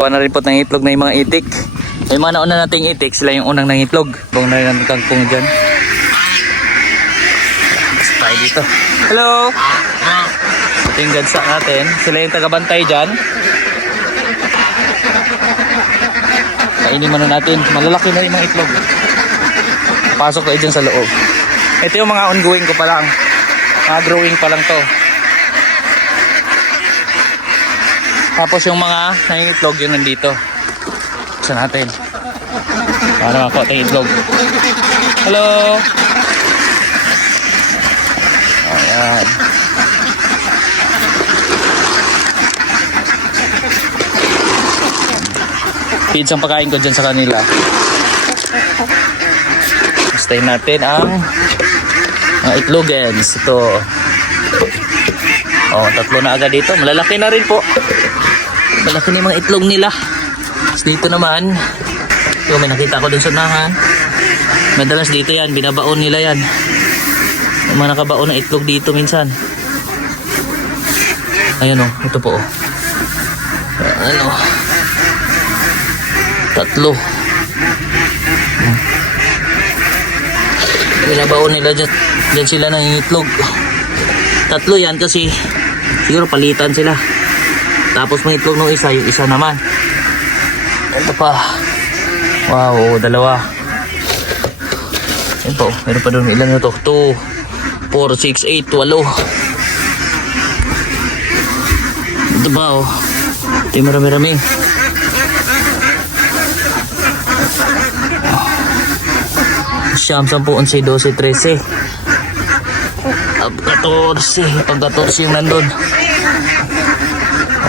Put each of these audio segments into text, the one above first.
Kuha na rin po ng itlog na yung mga itik. Yung mga nauna nating itik, sila yung unang nangitlog. Buong na rin natin kangkong dyan. Mas tayo dito. Hello! Ito yung gansa natin. Sila yung tagabantay dyan. Kainin muna natin. Malalaki na yung mga itlog. Pasok kayo dyan sa loob. Ito yung mga ongoing ko pa lang. Mga growing pa lang to. Tapos yung mga nangitlog yung nandito. Buksan natin. Para makakuha tayong itlog. Hello! Ayan. Feeds ang pagkain ko dyan sa kanila. Gustahin natin ang mga itlogens. Ito. Oh, tatlo na agad dito. Malalaki na rin po. Malaki na yung mga itlog nila. Tapos dito naman, ito, may nakita ko dun sa unahan. Madalas dito yan, binabaon nila yan. Yung mga nakabaon ng itlog dito minsan. Ayan o, ito po o. Ano, tatlo. Binabaon nila dyan sila ng itlog. Tatlo yan kasi siguro palitan sila. Tapos may itlog ng isa, yung isa naman. Ito pa. Wow, dalawa. Ayan po, meron pa doon. Ilan na ito? 2, 4, 6, 8, 8. Ito ba oh. Ito yung marami-rami. Siyam, 10, 11, 12, 13. 14. Pang-14 yung nandun.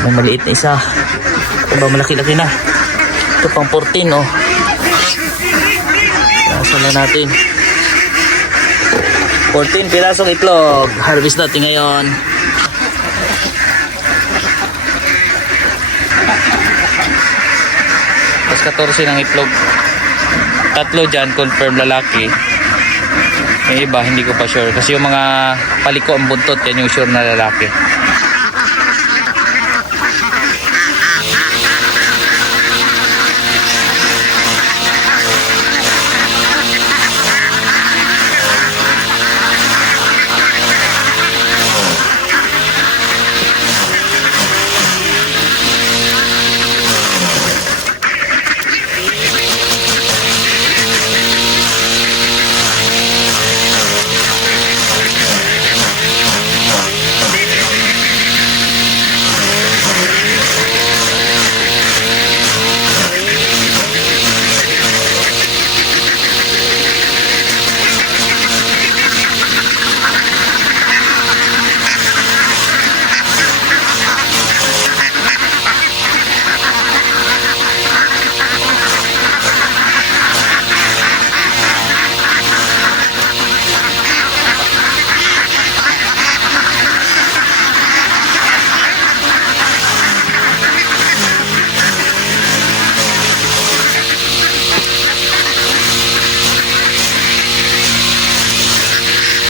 May maliit na isa. Ito ba malaki-laki na. Ito pang 14 oh. Nasaan na natin. 14 pirasong itlog. Harvest natin ngayon. Tapos 14 ng itlog. Tatlo dyan confirm lalaki. Yung iba hindi ko pa sure. Kasi yung mga paliko ang buntot, yan yung sure na lalaki.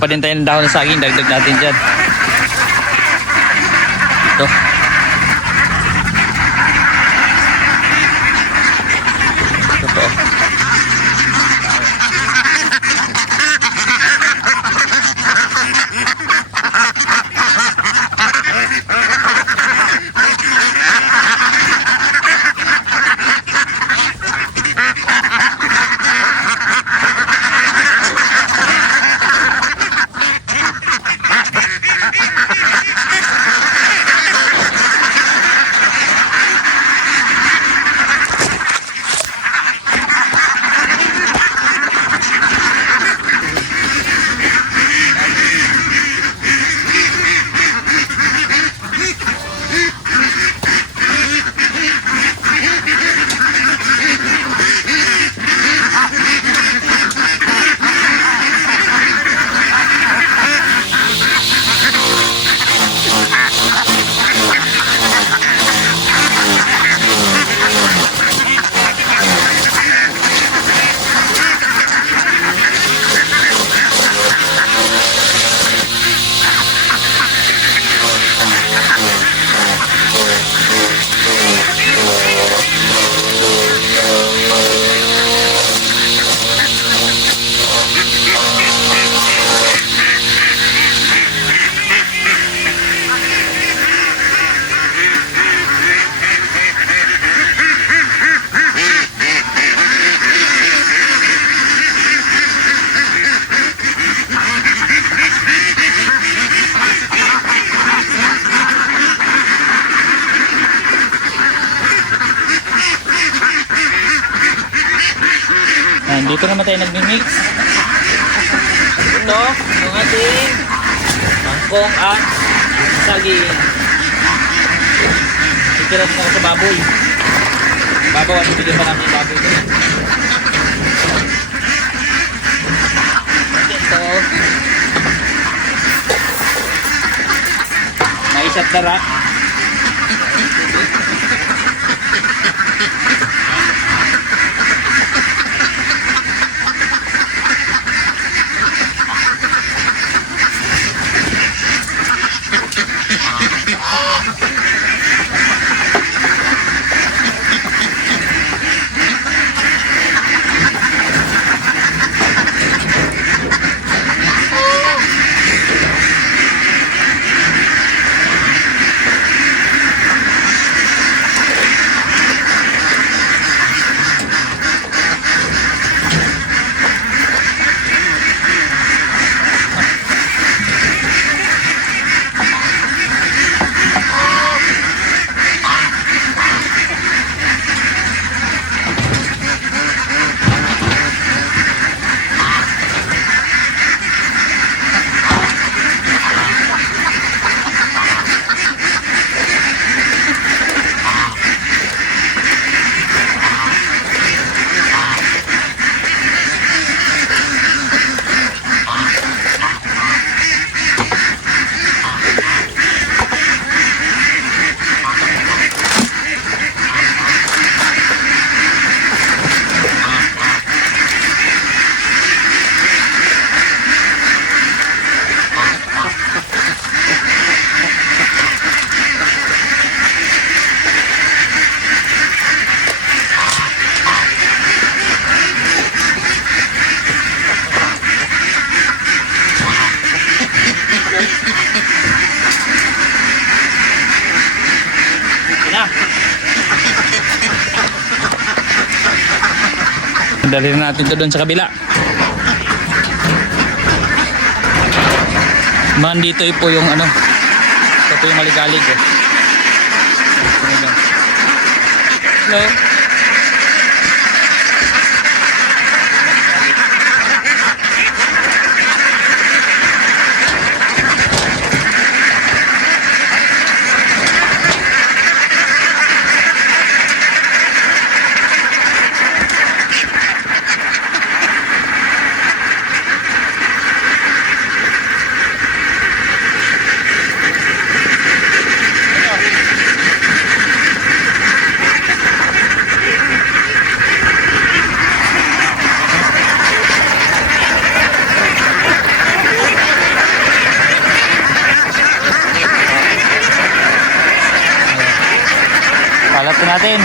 Pa din tayo ng dahon ng saging, dagdag natin dyan. Ito. Ito po. Dito naman tayo nagmi-mix. No, yung ating mangkong at saging. Titiran mo ako sa baboy. Babaw at bigyan pa namin yung baboy. Ito. Mais at darak. Dalhin natin ito doon sa kabila. Man dito po yung ano. Ito po yung maligalig eh. Hello. Palat po natin.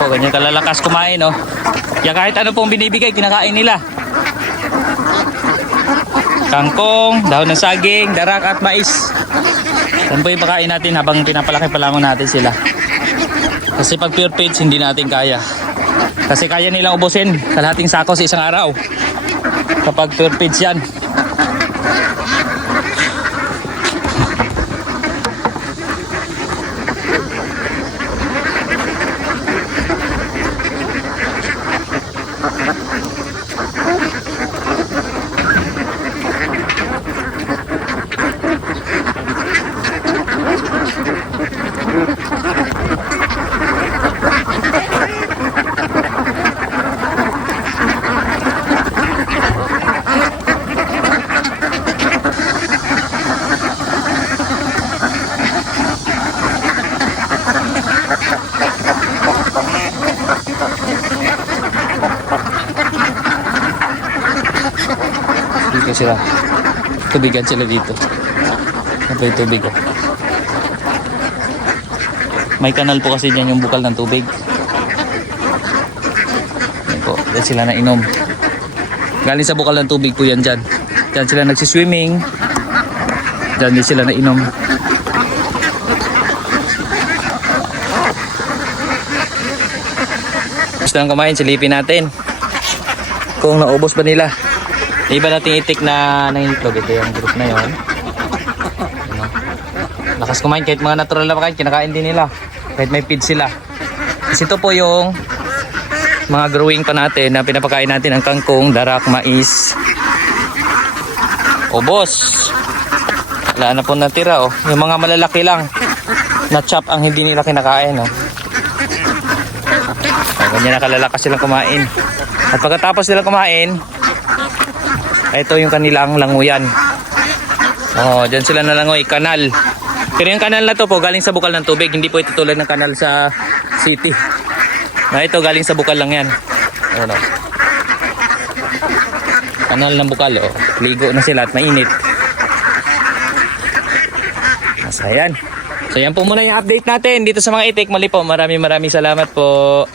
Oh, ganyan kalalakas kumain, oh. Kaya kahit ano pong binibigay, kinakain nila. Kangkong, dahon ng saging, darak at mais. Yan po yung pakain natin habang pinapalaki pa lamang natin sila. Kasi pag pure feeds, hindi natin kaya. Kasi kaya nilang ubusin kalahating sako sa isang araw. Kapag pure feeds yan. sila. Tubigan sila dito. Ito yung tubig oh. May kanal po kasi dyan yung bukal ng tubig. Yan po, dyan sila na inom. Galing sa bukal ng tubig po yan dyan. Dyan sila nagsiswimming. Dyan din sila na inom. Gusto lang kumain, silipin natin kung naubos ba nila. Iba nating itik na nangitlog. Ito yung group na yun. Ano? Lakas kumain kahit mga natural na pagkain, kinakain din nila kahit may feed sila. Kasi ito po yung mga growing pa natin na pinapakain natin ang kangkong, darak, mais. Ubos. Wala na po natira oh. Yung mga malalaki lang na chop ang hindi nila kinakain oh. Ganyan nakalalakas silang kumain. At pagkatapos silang kumain, ito yung kanilang languyan. Oh, dyan sila nalangoy, kanal. Pero yung kanal na to po galing sa bukal ng tubig, hindi po ito tulad ng kanal sa city. Na ito galing sa bukal lang yan. Ano? Kanal ng bukal oh. Ligo na sila at mainit. So yan. So yan po muna yung update natin dito sa mga itik. Mali po, maraming salamat po.